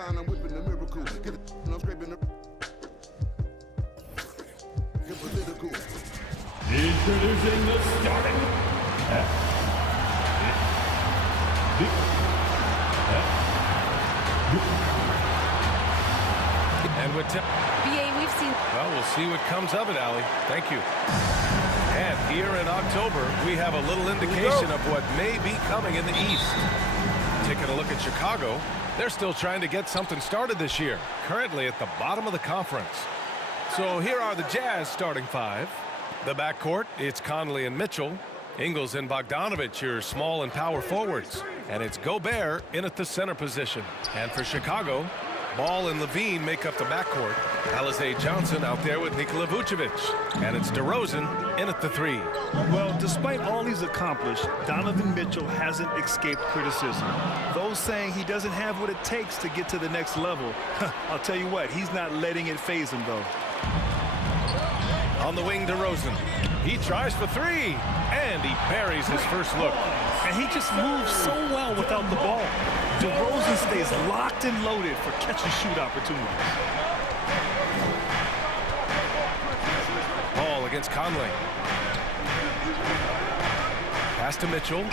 down, I'm whipping the miracle. Get it, and I'm scraping the political. Introducing the starting and with tip. BA, we've seen. Well, we'll see what comes of it, Allie. Thank you. And here in October, we have a little indication of what may be coming in the East. Taking a look at Chicago, they're still trying to get something started this year, currently at the bottom of the conference. So here are the Jazz starting five. The backcourt, it's Conley and Mitchell. Ingles and Bogdanovic, your small and power forwards. And it's Gobert in at the center position. And for Chicago, Ball and Levine make up the backcourt. Alizé Johnson out there with Nikola Vucevic. And it's DeRozan in at the three. Well, despite all he's accomplished, Donovan Mitchell hasn't escaped criticism. Those saying he doesn't have what it takes to get to the next level, I'll tell you what, he's not letting it faze him, though. On the wing, DeRozan. He tries for three, and he buries his first look. And he just moves so well without the ball. DeRozan stays locked and loaded for catch-and-shoot opportunities. Ball against Conley. Pass to Mitchell.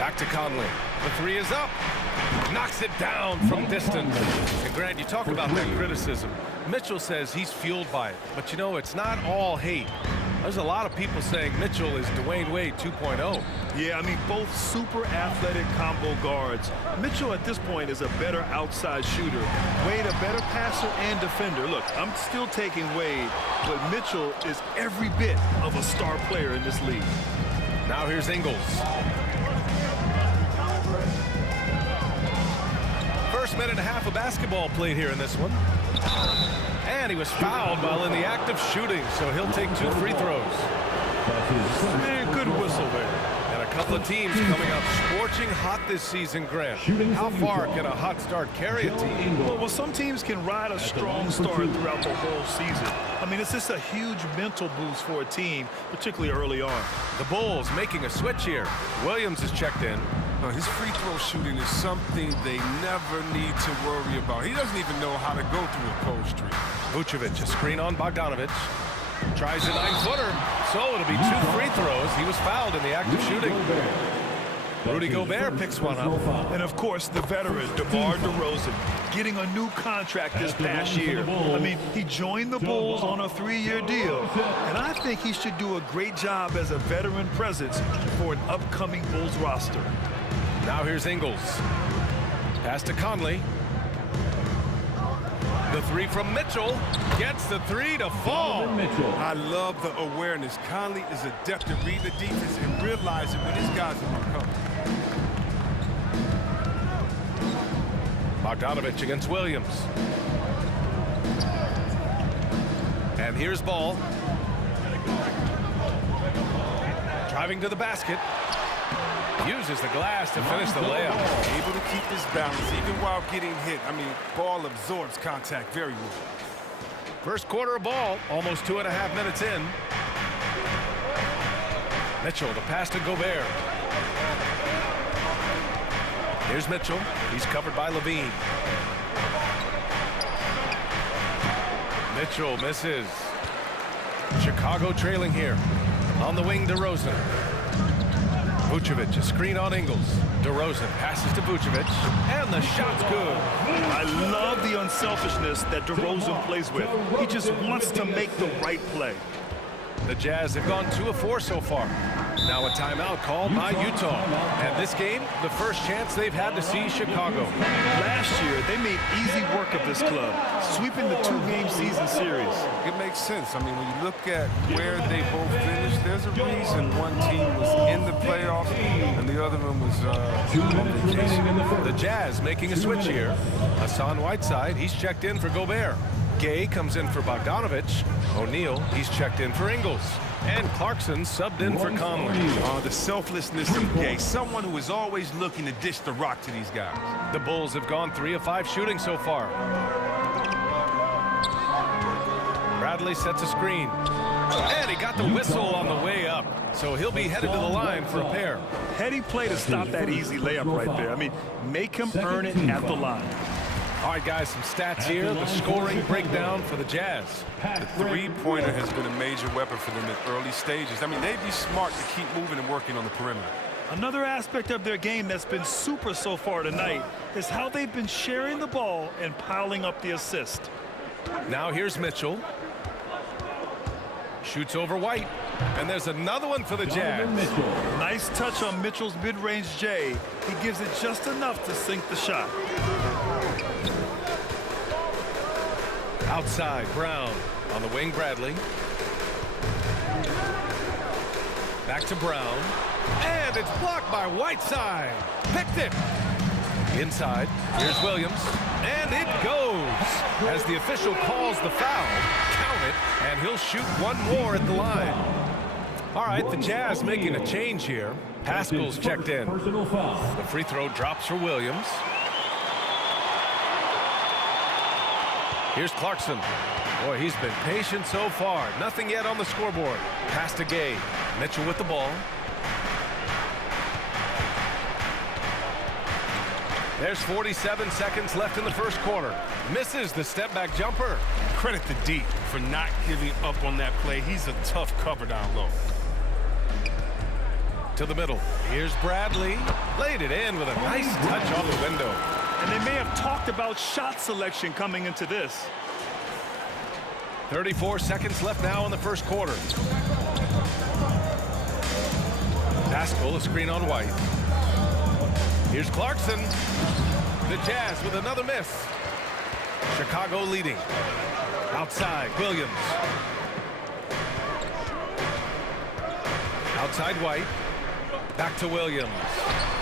Back to Conley. The three is up. Knocks it down from distance. And Grant, you talk about that criticism. Mitchell says he's fueled by it. But you know, it's not all hate. There's a lot of people saying Mitchell is Dwayne Wade 2.0. Yeah, I mean, both super athletic combo guards. Mitchell at this point is a better outside shooter. Wade a better passer and defender. Look, I'm still taking Wade, but Mitchell is every bit of a star player in this league. Now here's Ingles. First minute and a half of basketball played here in this one. And he was fouled while in the act of shooting, so he'll take 2 free throws. Man, good whistle there. And a couple of teams coming up scorching hot this season, Grant. How far can a hot start carry a team? Well, some teams can ride a strong start throughout the whole season. I mean, it's just a huge mental boost for a team, particularly early on. The Bulls making a switch here. Williams is checked in. His free throw shooting is something they never need to worry about. He doesn't even know how to go through a cold streak. Vucevic, a screen on Bogdanovic. Tries a 9-footer, so it'll be 2 free throws. He was fouled in the act of shooting. Rudy Gobert picks one up. And of course, the veteran, DeMar DeRozan, getting a new contract this past year. I mean, he joined the Bulls on a 3-year deal, and I think he should do a great job as a veteran presence for an upcoming Bulls roster. Now here's Ingles. Pass to Conley. The three from Mitchell. Gets the three to fall. I love the awareness. Conley is adept at reading the defense and realizing when his guys are going to come. Bogdanovic against Williams. And here's Ball. Driving to the basket. Uses the glass to finish the layup. Able to keep his balance even while getting hit. I mean, Ball absorbs contact very well. First quarter of ball, almost 2.5 minutes in. Mitchell, the pass to Gobert. Here's Mitchell. He's covered by Levine. Mitchell misses. Chicago trailing here. On the wing, DeRozan. Vucevic, a screen on Ingles. DeRozan passes to Vucevic, and the shot's good. I love the unselfishness that DeRozan plays with. He just wants to make the right play. The Jazz have gone 2 of 4 so far. Now a timeout called by Utah. And this game, the first chance they've had to see Chicago. Last year, they made easy work of this club, sweeping the 2-game season series. It makes sense. I mean, when you look at where they both finished, there's a reason one team was in the playoffs and the other one was on vacation. The Jazz making a switch here. Hassan Whiteside, he's checked in for Gobert. Gay comes in for Bogdanovic. O'Neal, he's checked in for Ingles. And Clarkson subbed in for Conley. The selflessness of Gay, someone who is always looking to dish the rock to these guys. The Bulls have gone 3 of 5 shooting so far. Bradley sets a screen. And he got the whistle on the way up. So he'll be headed to the line for a pair. Heady play to stop that easy layup right there. I mean, make him earn it at the line. All right, guys, some stats here. The scoring breakdown for the Jazz. The three-pointer has been a major weapon for them in early stages. I mean, they'd be smart to keep moving and working on the perimeter. Another aspect of their game that's been super so far tonight is how they've been sharing the ball and piling up the assist. Now here's Mitchell. Shoots over White. And there's another one for the Jazz. Nice touch on Mitchell's mid-range J. He gives it just enough to sink the shot. Outside, Brown. On the wing, Bradley. Back to Brown. And it's blocked by Whiteside. Picked it. Inside, here's Williams. And it goes. As the official calls the foul, count it, and he'll shoot one more at the line. All right, the Jazz making a change here. Pascal's checked in. The free throw drops for Williams. Here's Clarkson. Boy, he's been patient so far. Nothing yet on the scoreboard. Pass to Gay. Mitchell with the ball. There's 47 seconds left in the first quarter. Misses the step-back jumper. Credit to D for not giving up on that play. He's a tough cover down low. To the middle. Here's Bradley. Laid it in with a nice touch on the window. And they may have talked about shot selection coming into this. 34 seconds left now in the first quarter. Pascal, a screen on White. Here's Clarkson. The Jazz with another miss. Chicago leading. Outside, Williams. Outside White. Back to Williams.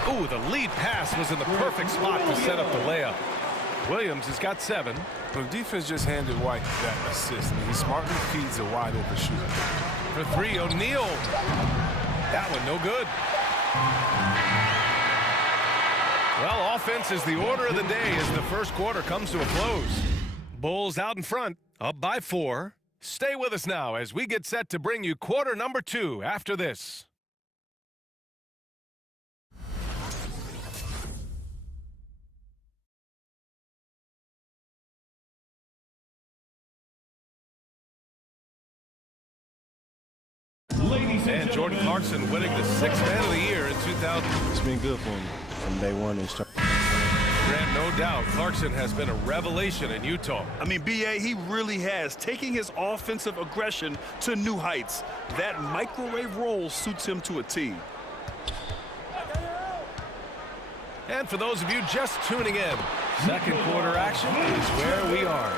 Ooh, the lead pass was in the perfect spot to set up the layup. Williams has got 7. Well, defense just handed White that assist. I mean, he smartly feeds a wide open shooter. For 3, O'Neal. That one no good. Well, offense is the order of the day as the first quarter comes to a close. Bulls out in front, up by 4. Stay with us now as we get set to bring you quarter number 2 after this. And Jordan Clarkson winning the 6th Man of the Year in 2000. It's been good for him from day one. Grant, no doubt, Clarkson has been a revelation in Utah. I mean, B.A., he really has, taking his offensive aggression to new heights. That microwave role suits him to a T. And for those of you just tuning in, second quarter action is where we are.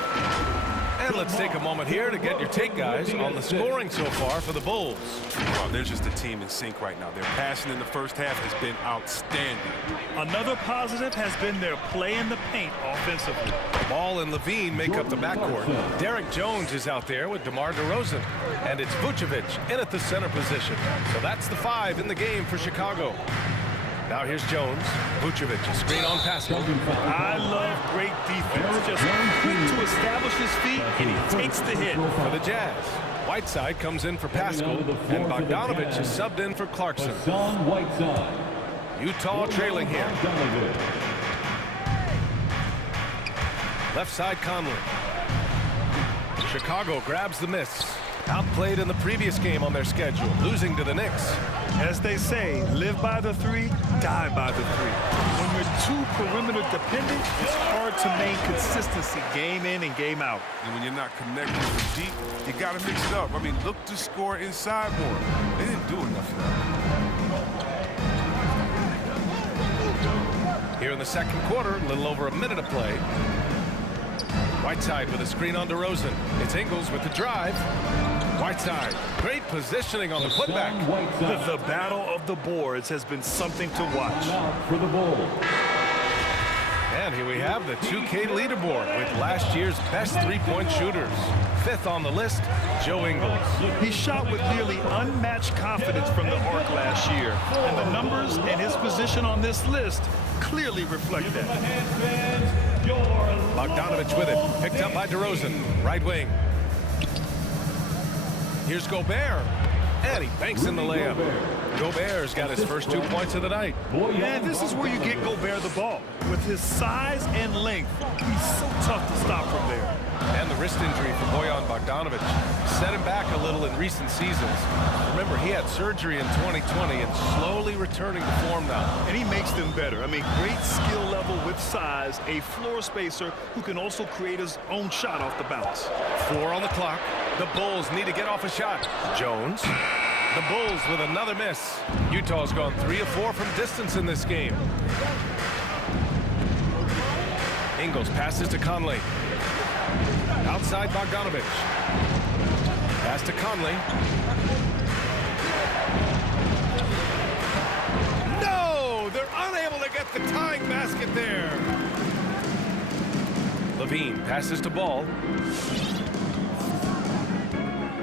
And let's take a moment here to get your take, guys, on the scoring so far for the Bulls. Well, they're just a team in sync right now. Their passing in the first half has been outstanding. Another positive has been their play in the paint offensively. Ball and Levine make up the backcourt. Derek Jones is out there with DeMar DeRozan. And it's Vucevic in at the center position. So that's the 5 in the game for Chicago. Now here's Jones. Vucevic, a screen on Pascal. I love great defense. Just quick to establish his feet, and he takes the hit. For the Jazz, Whiteside comes in for Pascal, and Bogdanovich is subbed in for Clarkson. Utah trailing here. Left side, Conley. Chicago grabs the miss. Outplayed in the previous game on their schedule, losing to the Knicks. As they say, live by the 3, die by the 3. When you're too perimeter dependent, it's hard to maintain consistency game in and game out. And when you're not connected with deep, you got to mix it up. I mean, look to score inside more. They didn't do enough of that. Here in the second quarter, a little over a minute of play. Whiteside with a screen on DeRozan. It's Ingles with the drive. Whiteside, great positioning on the putback. The battle of the boards has been something to watch. And here we have the 2K leaderboard with last year's best three-point shooters. 5th on the list, Joe Ingles. He shot with nearly unmatched confidence from the arc last year. And the numbers and his position on this list clearly reflect that. Bogdanovich with it, picked up by DeRozan, right wing. Here's Gobert. And he banks in the layup. Gobert's got his first 2 points of the night. And this is where you get Gobert the ball. With his size and length, he's so tough to stop from there. And the wrist injury for Bojan Bogdanovic set him back a little in recent seasons. Remember, he had surgery in 2020 and slowly returning to form now. And he makes them better. I mean, great skill level with size, a floor spacer who can also create his own shot off the bounce. 4 on the clock. The Bulls need to get off a shot. Jones. The Bulls with another miss. Utah's gone 3 of 4 from distance in this game. Ingles passes to Conley. Outside Bogdanovic. Pass to Conley. No! They're unable to get the tying basket there. Levine passes to Ball.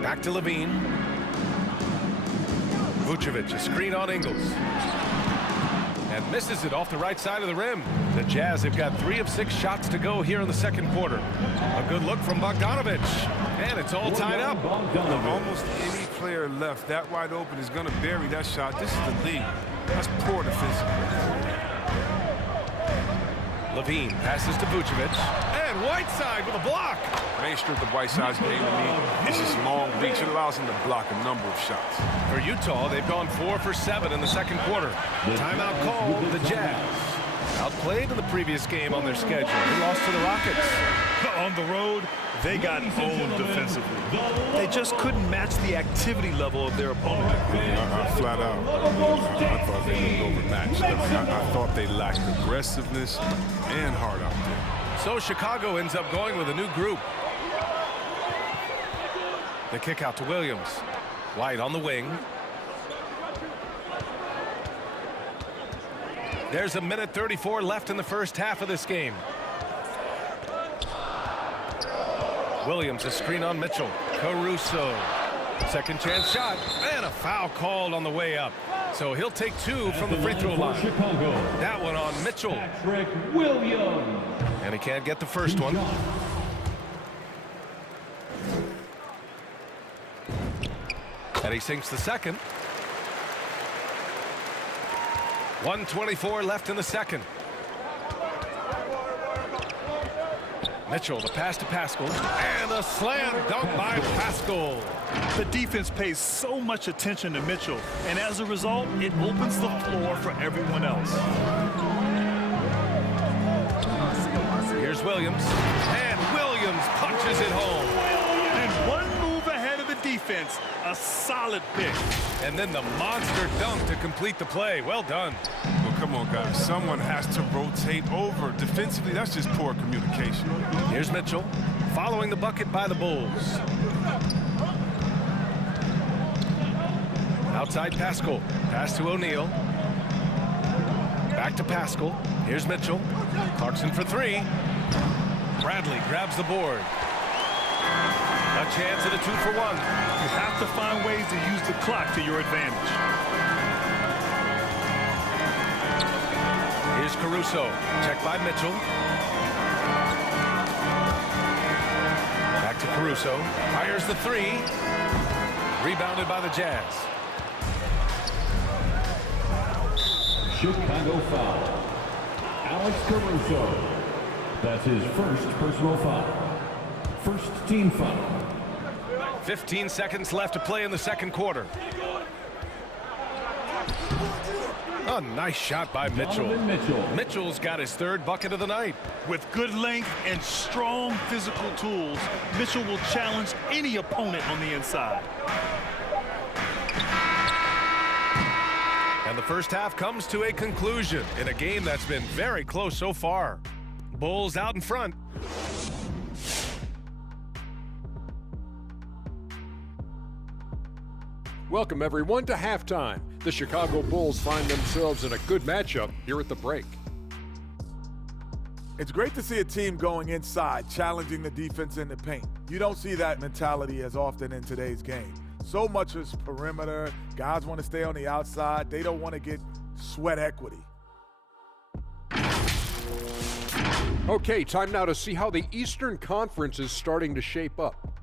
Back to Levine. Vucevic, a screen on Ingles. And misses it off the right side of the rim. The Jazz have got 3 of 6 shots to go here in the second quarter. A good look from Bogdanovic. And it's all tied up. Almost any player left that wide open is going to bury that shot. This is the league. That's poor defense. Levine passes to Vucevic. And Whiteside with a block. Main strength of Whiteside's game to me is his long reach. It allows him to block a number of shots. For Utah, they've gone 4 for 7 in the second quarter. Timeout called the Jazz. Outplayed in the previous game on their schedule. They lost to the Rockets. On the road, they got owned defensively. They just couldn't match the activity level of their opponent. Flat out, I thought they looked overmatched. I thought they lacked aggressiveness and heart out there. So Chicago ends up going with a new group. The kick out to Williams. White on the wing. There's a minute 34 left in the first half of this game. Williams, a screen on Mitchell. Caruso. Second chance shot. And a foul called on the way up. So he'll take 2 from the free throw line. That one on Mitchell. Williams. And he can't get the first one. And he sinks the second. 1:24 left in the second. Mitchell, the pass to Pascal. And a slam dunk by Pascal. The defense pays so much attention to Mitchell, and as a result, it opens the floor for everyone else. Here's Williams. And Williams punches it home. And one move ahead of the defense, a solid pick. And then the monster dunk to complete the play. Well done. Well, come on, guys. Someone has to rotate over. Defensively, that's just poor communication. Here's Mitchell, following the bucket by the Bulls. Outside Pascal. Pass to O'Neal. Back to Pascal. Here's Mitchell. Clarkson for 3. Bradley grabs the board. A chance at a 2-for-1. You have to find ways to use the clock to your advantage. Here's Caruso. Checked by Mitchell. Back to Caruso. Fires the 3. Rebounded by the Jazz. Chicago foul. Alex Caruso. That's his first personal foul. First team foul. 15 seconds left to play in the second quarter. A nice shot by Mitchell. Mitchell's got his 3rd bucket of the night. With good length and strong physical tools, Mitchell will challenge any opponent on the inside. And the first half comes to a conclusion in a game that's been very close so far. Bulls out in front. Welcome, everyone, to halftime. The Chicago Bulls find themselves in a good matchup here at the break. It's great to see a team going inside, challenging the defense in the paint. You don't see that mentality as often in today's game. So much is perimeter. Guys want to stay on the outside. They don't want to get sweat equity. Okay, time now to see how the Eastern Conference is starting to shape up.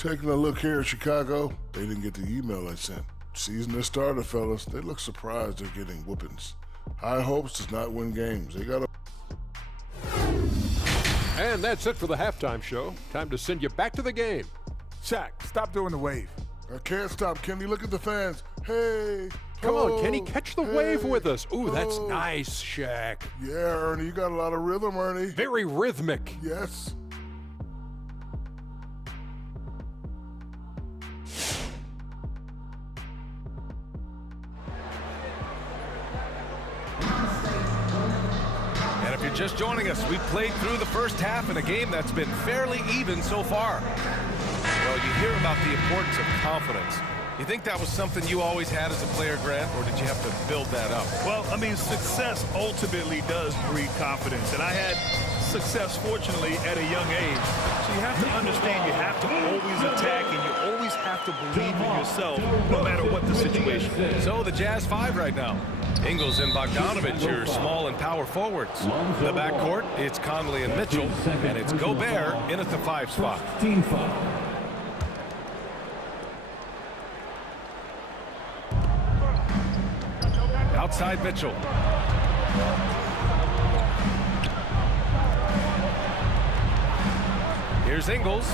Taking a look here at Chicago, they didn't get the email I sent. Season their starter, fellas. They look surprised they're getting whoopings. High hopes does not win games. They got to... And that's it for the halftime show. Time to send you back to the game. Shaq, stop doing the wave. I can't stop, Kenny. Look at the fans. Hey. Come on, Kenny, catch the wave hey, with us. Ooh, that's oh. nice, Shaq. Yeah, Ernie, you got a lot of rhythm, Ernie. Very rhythmic. Yes. And if you're just joining us, we've played through the first half in a game that's been fairly even so far. Well, you hear about the importance of confidence. You think that was something you always had as a player, Grant, or did you have to build that up? Well, I mean, success ultimately does breed confidence. And I had success, fortunately, at a young age. So you have to understand you have to always attack and you always have to believe in yourself no matter what the situation. So the Jazz 5 right now. Ingles and Bogdanovich, your small and power forwards. The backcourt, it's Conley and Mitchell, and it's Gobert in at the 5 spot. Team foul. Outside Mitchell. Here's Ingles.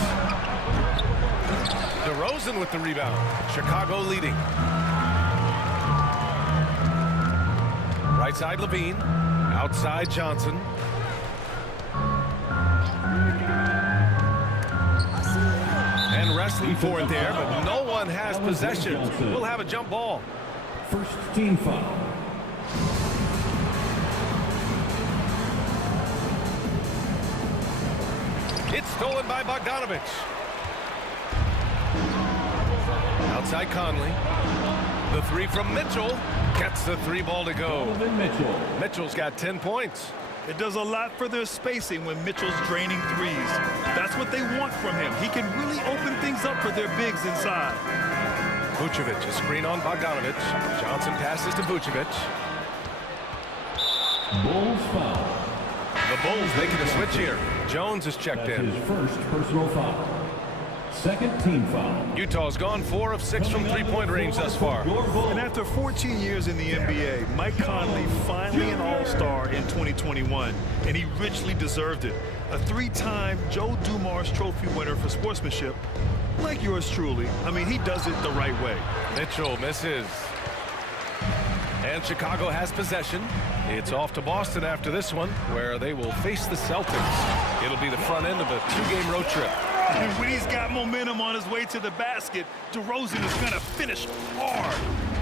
DeRozan with the rebound. Chicago leading. Right side Levine. Outside Johnson. And wrestling for it there, but no one has possession. We'll have a jump ball. First team foul. It's stolen by Bogdanovich. Outside Conley. The three from Mitchell. Gets the 3 ball to go. Mitchell's got 10 points. It does a lot for their spacing when Mitchell's draining threes. That's what they want from him. He can really open things up for their bigs inside. Vucevic, a screen on Bogdanovich. Johnson passes to Vucevic. Bulls foul. The Bulls making a switch here. Jones is checked in. His first personal foul. Second team foul. Utah's gone 4 of 6 from three-point range thus far. And after 14 years in the NBA, Mike Conley finally an all-star in 2021, and he richly deserved it. A 3-time Joe Dumars Trophy winner for sportsmanship, like yours truly. I mean, he does it the right way. Mitchell misses. And Chicago has possession. It's off to Boston after this one, where they will face the Celtics. It'll be the front end of a 2-game road trip. And when he's got momentum on his way to the basket, DeRozan is going to finish hard.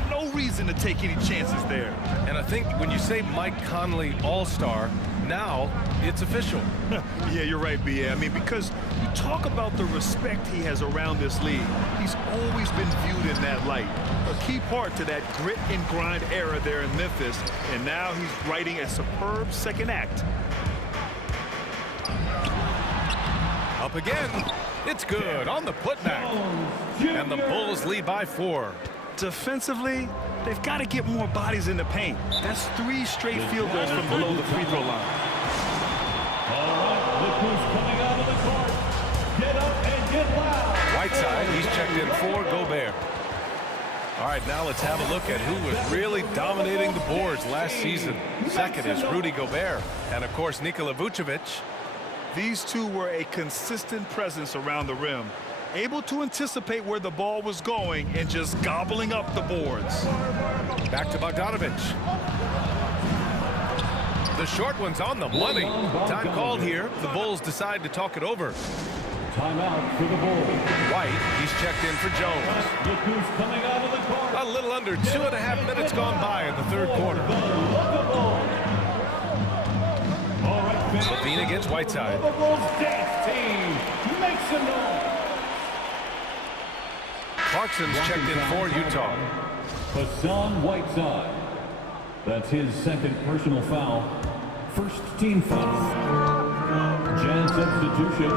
No reason to take any chances there. And I think when you say Mike Conley All-Star, now it's official. Yeah, you're right, B.A. I mean, because you talk about the respect he has around this league. He's always been viewed in that light. A key part to that grit and grind era there in Memphis. And now he's writing a superb second act. Up again. It's good on the putback. And the Bulls lead by 4. Defensively, they've got to get more bodies in the paint. That's 3 straight field goals from below the free throw line. All right, look who's coming out of the court. Get up and get loud. Whiteside, he's checked in for Gobert. All right, now let's have a look at who was really dominating the boards last season. Second is Rudy Gobert. And, of course, Nikola Vucevic. These two were a consistent presence around the rim, able to anticipate where the ball was going and just gobbling up the boards. Back to Bogdanovich. The short one's on the money. Time called here. The Bulls decide to talk it over. Timeout for the Bulls. White, he's checked in for Jones. Look who's coming out of the court. A little under 2.5 minutes gone by in the third quarter. Levine against Whiteside. The Bulls dance team makes some noise. Clarkson's checked in for Utah. Hassan Whiteside. That's his second personal foul. First team foul. Jazz substitution.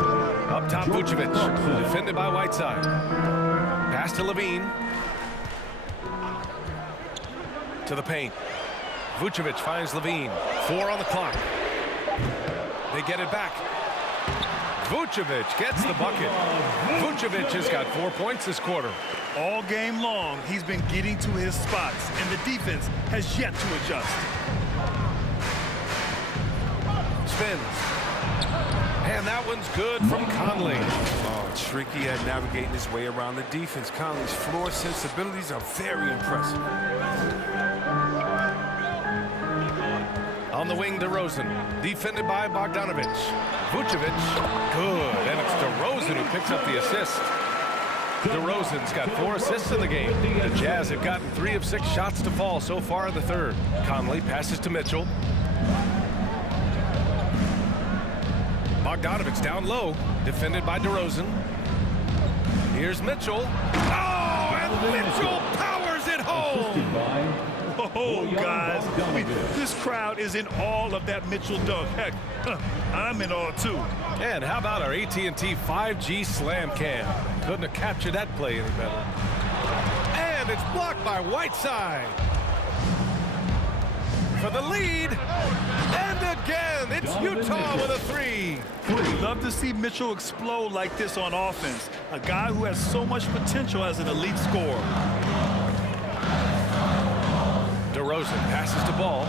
Up top, Vucevic. Defended by Whiteside. Pass to Levine. To the paint. Vucevic finds Levine. 4 on the clock. They get it back. Vucevic gets the bucket. Vucevic has got 4 points this quarter. All game long, he's been getting to his spots, and the defense has yet to adjust. Spins. And that one's good from Conley. Oh, tricky at navigating his way around the defense. Conley's floor sensibilities are very impressive. On the wing, DeRozan, defended by Bogdanovic. Vucevic, good, and it's DeRozan who picks up the assist. DeRozan's got 4 assists in the game. The Jazz have gotten 3 of 6 shots to fall so far in the third. Conley passes to Mitchell. Bogdanovic's down low, defended by DeRozan. Here's Mitchell. Oh, and Mitchell powers it home! Oh, guys, this crowd is in awe of that Mitchell dunk. Heck, I'm in awe, too. And how about our AT&T 5G slam cam? Couldn't have captured that play any better. And it's blocked by Whiteside. For the lead. And again, it's Utah with a 3. Love to see Mitchell explode like this on offense. A guy who has so much potential as an elite scorer. DeRozan passes to Ball.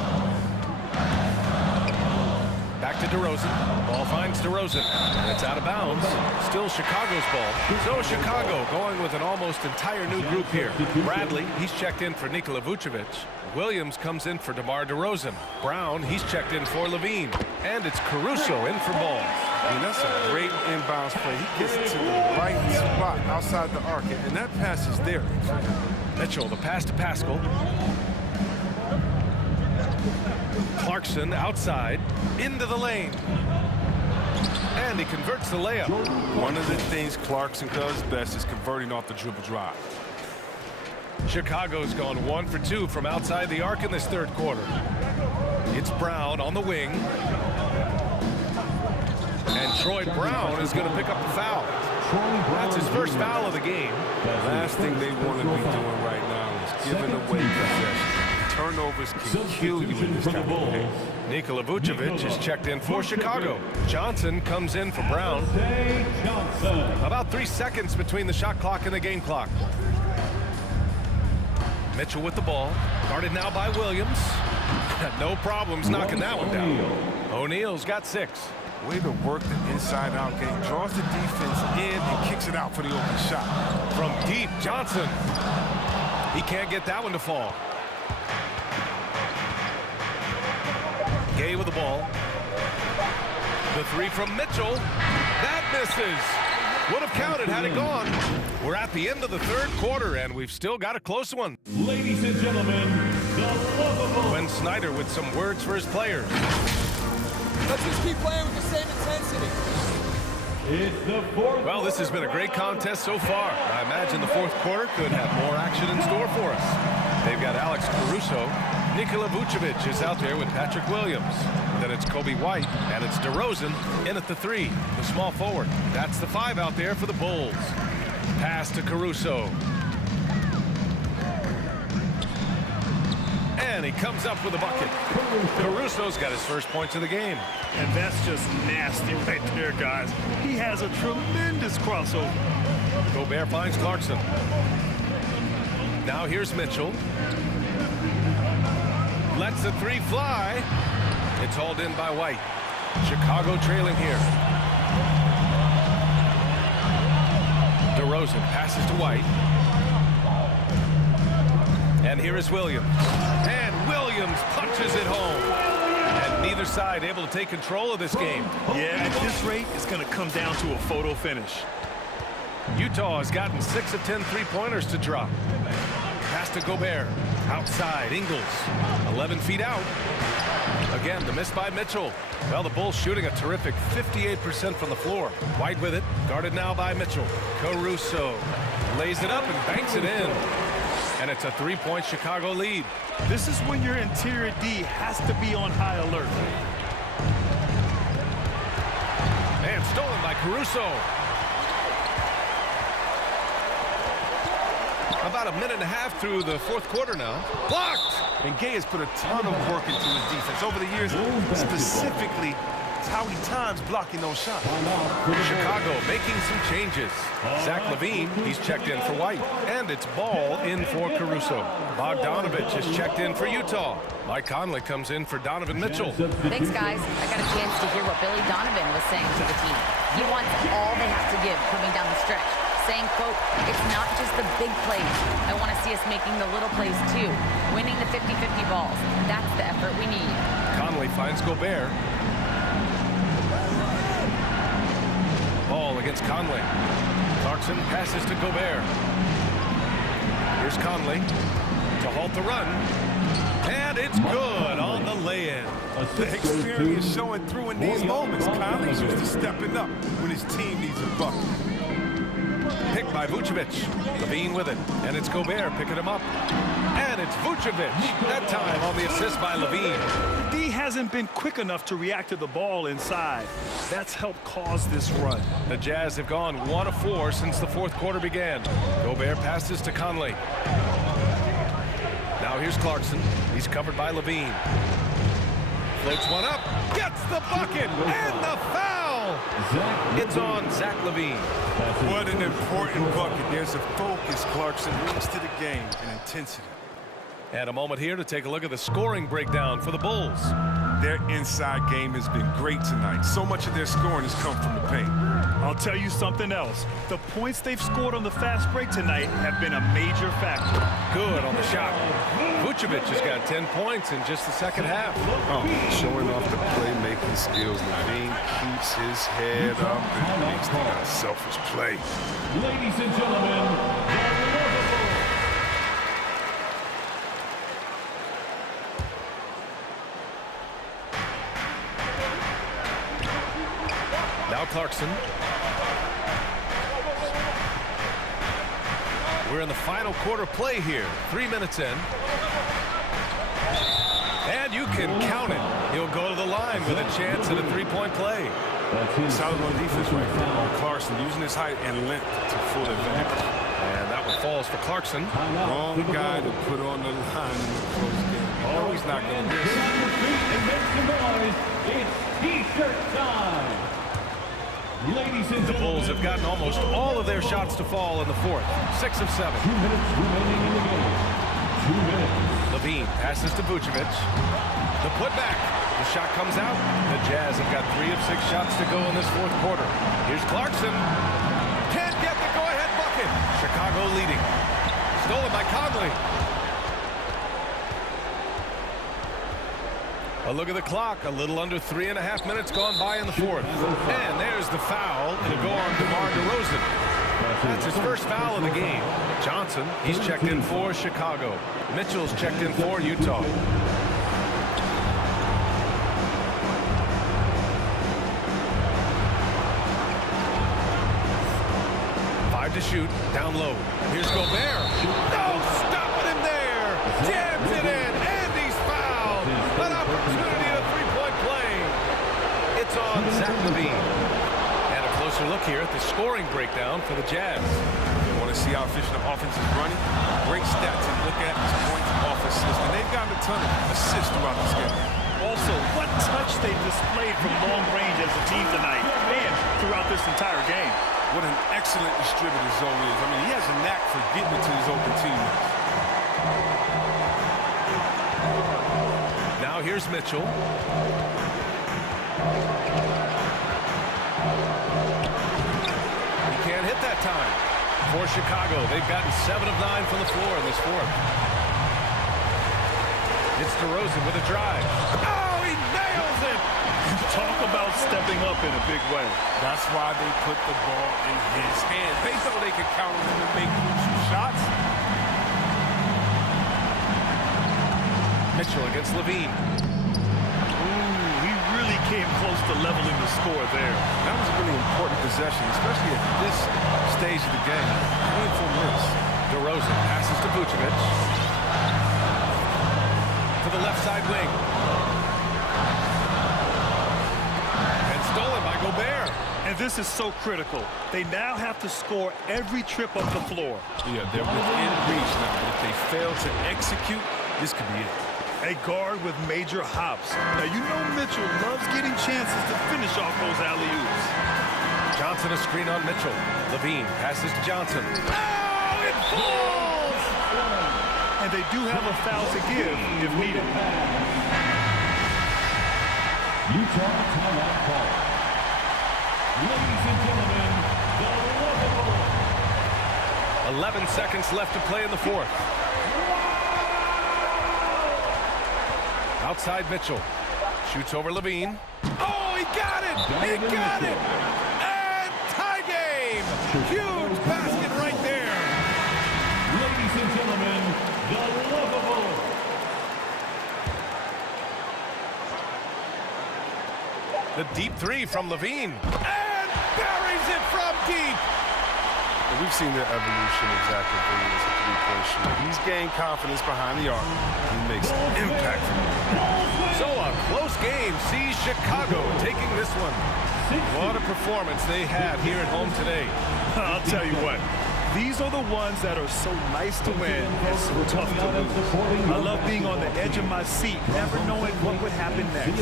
Back to DeRozan. Ball finds DeRozan. And it's out of bounds. Still Chicago's ball. So Chicago going with an almost entire new group here. Bradley, he's checked in for Nikola Vucevic. Williams comes in for DeMar DeRozan. Brown, he's checked in for Levine. And it's Caruso in for Ball. I mean, that's a great inbounds play. He gets to the right spot outside the arc, and that pass is there. Mitchell, the pass to Pascal. Clarkson outside, into the lane. And he converts the layup. One of the things Clarkson does best is converting off the dribble drive. Chicago's gone 1 for 2 from outside the arc in this third quarter. It's Brown on the wing. And Troy Brown is going to pick up the foul. That's his first foul of the game. The last thing they want to be doing right now is giving away possession. Turnovers can kill you in this kind of game. Nikola Vucevic is checked in for Chicago. Johnson comes in for Brown. About 3 seconds between the shot clock and the game clock. Mitchell with the ball. Guarded now by Williams. No problems knocking that one down. O'Neal's got 6. Way to work the inside-out game. Draws the defense in and kicks it out for the open shot. From deep, Johnson. He can't get that one to fall. Gay with the ball. The 3 from Mitchell. That misses. Would have counted had it gone. We're at the end of the third quarter, and we've still got a close one. Ladies and gentlemen, the lovable. Gwen Snyder with some words for his players. Let's just keep playing with the same intensity. It's the fourth. Well, this has been a great contest so far. I imagine the fourth quarter could have more action in store for us. They've got Alex Caruso. Nikola Vucevic is out there with Patrick Williams. Then it's Kobe White, and it's DeRozan in at the 3, the small forward. That's the 5 out there for the Bulls. Pass to Caruso. And he comes up with a bucket. Caruso's got his first points of the game. And that's just nasty right there, guys. He has a tremendous crossover. Gobert finds Clarkson. Now here's Mitchell. Lets the 3 fly. It's hauled in by White. Chicago trailing here. DeRozan passes to White. And here is Williams. And Williams punches it home. And neither side able to take control of this game. Yeah, at this rate, it's going to come down to a photo finish. Utah has gotten 6 of 10 3-pointers to drop. Pass to Gobert. Outside, Ingles. 11 feet out. Again, the miss by Mitchell. Well, the Bulls shooting a terrific 58% from the floor. White with it. Guarded now by Mitchell. Caruso lays it up and banks it in. And it's a 3-point Chicago lead. This is when your interior D has to be on high alert. And stolen by Caruso. About a minute and a half through the fourth quarter now. Blocked! And Gay has put a ton of work into his defense over the years, specifically how he times blocking those shots. Chicago making some changes. Zach LaVine, he's checked in for White. And it's Ball in for Caruso. Bogdanovich is checked in for Utah. Mike Conley comes in for Donovan Mitchell. Thanks, guys. I got a chance to hear what Billy Donovan was saying to the team. He wants all they have to give coming down the stretch, saying, quote, it's not just the big plays. I want to see us making the little plays, too. Winning the 50-50 balls. That's the effort we need. Conley finds Gobert. Ball against Conley. Clarkson passes to Gobert. Here's Conley to halt the run. And it's good on the lay-in. The experience showing through in these moments. Conley's used to stepping up when his team needs a bucket. Picked by Vucevic. LaVine with it. And it's Gobert picking him up. And it's Vucevic. That time on the assist by LaVine. D hasn't been quick enough to react to the ball inside. That's helped cause this run. The Jazz have gone 1 of 4 since the fourth quarter began. Gobert passes to Conley. Now here's Clarkson. He's covered by LaVine. Floats one up. Gets the bucket. And the foul. It's on Zach LaVine. What an important bucket. There's a focus Clarkson brings to the game and intensity. And a moment here to take a look at the scoring breakdown for the Bulls. Their inside game has been great tonight. So much of their scoring has come from the paint. I'll tell you something else. The points they've scored on the fast break tonight have been a major factor. Good on the shot. Vucevic has got 10 points in just the second half. Oh, showing off the playmaking skills. LaVine keeps his head up and makes the unselfish play. Ladies and gentlemen, now Clarkson. We're in the final quarter play here. 3 minutes in. And you can count it. He'll go to the line with a chance at a three-point play. Solid on defense right now. Clarkson using his height and length to full advantage. And that one falls for Clarkson. Wrong guy to put on the line in the close game. Oh, he's not going to miss. and make some noise. It's T-shirt time. Ladies and The Bulls have gotten almost all of their shots to fall in the fourth. 6 of 7. 2 minutes remaining in the game. 2 minutes. LaVine passes to Vucevic. The putback. The shot comes out. The Jazz have got 3 of 6 shots to go in this fourth quarter. Here's Clarkson. Can't get the go-ahead bucket. Chicago leading. Stolen by Conley. A look at the clock. A little under 3.5 minutes gone by in the fourth. And there's the foul. It'll go on DeMar DeRozan. That's his first foul of the game. Johnson, he's checked in for Chicago. Mitchell's checked in for Utah. To shoot, down low. Here's Gobert. No, stopping him there. Jams it in, and he's fouled. An opportunity at a three-point play. It's on Zach LaVine. And a closer look here at the scoring breakdown for the Jazz. You want to see how efficient the offense is running? Great stats to look at is points off assist. And they've gotten a ton of assists throughout this game. Also, what touch they've displayed from long range as a team tonight and throughout this entire game. What an excellent distributor Zoe is. I mean, he has a knack for getting it to his open teammates. Now here's Mitchell. He can't hit that time. For Chicago, they've gotten 7 of 9 from the floor in this fourth. It's DeRozan with a drive. Oh, he nails it! Talk about stepping up in a big way. That's why they put the ball in his hand. They know they can count on him to make crucial shots. Mitchell against LaVine. Ooh, he really came close to leveling the score there. That was a really important possession, especially at this stage of the game. Painful miss. DeRozan passes to Vucevic. To the left side wing. Stolen by Gobert. And this is so critical. They now have to score every trip up the floor. Yeah, they're within reach now. But if they fail to execute, this could be it. A guard with major hops. Now, you know Mitchell loves getting chances to finish off those alley-oops. Johnson a screen on Mitchell. Levine passes to Johnson. Oh, it falls! And they do have a foul to give if needed. Utah timeout call. Ladies and gentlemen, the lovable. 11 seconds left to play in the fourth. Outside Mitchell. Shoots over Levine. Oh, he got it! He got it! And tie game! Huge basket right there! Ladies and gentlemen, the lovable. The deep three from Levine. And buries it from deep! We've seen the evolution of Zach Levine as a three-point shooter. He's gained confidence behind the arc. He makes impact from it. So a close game sees Chicago taking this one. What a performance they had here at home today. I'll tell you what. These are the ones that are so nice to win and so tough to lose. I love being on the edge of my seat, never knowing what would happen next.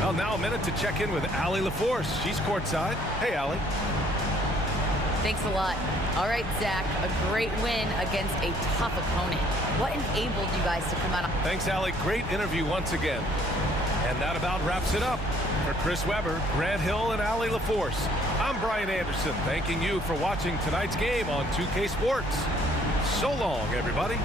Well, now a minute to check in with Allie LaForce. She's courtside. Hey, Allie. Thanks a lot. All right, Zach, a great win against a tough opponent. What enabled you guys to come out? Thanks, Allie. Great interview once again. And that about wraps it up. For Chris Webber, Grant Hill, and Allie LaForce, I'm Brian Anderson, thanking you for watching tonight's game on 2K Sports. So long, everybody.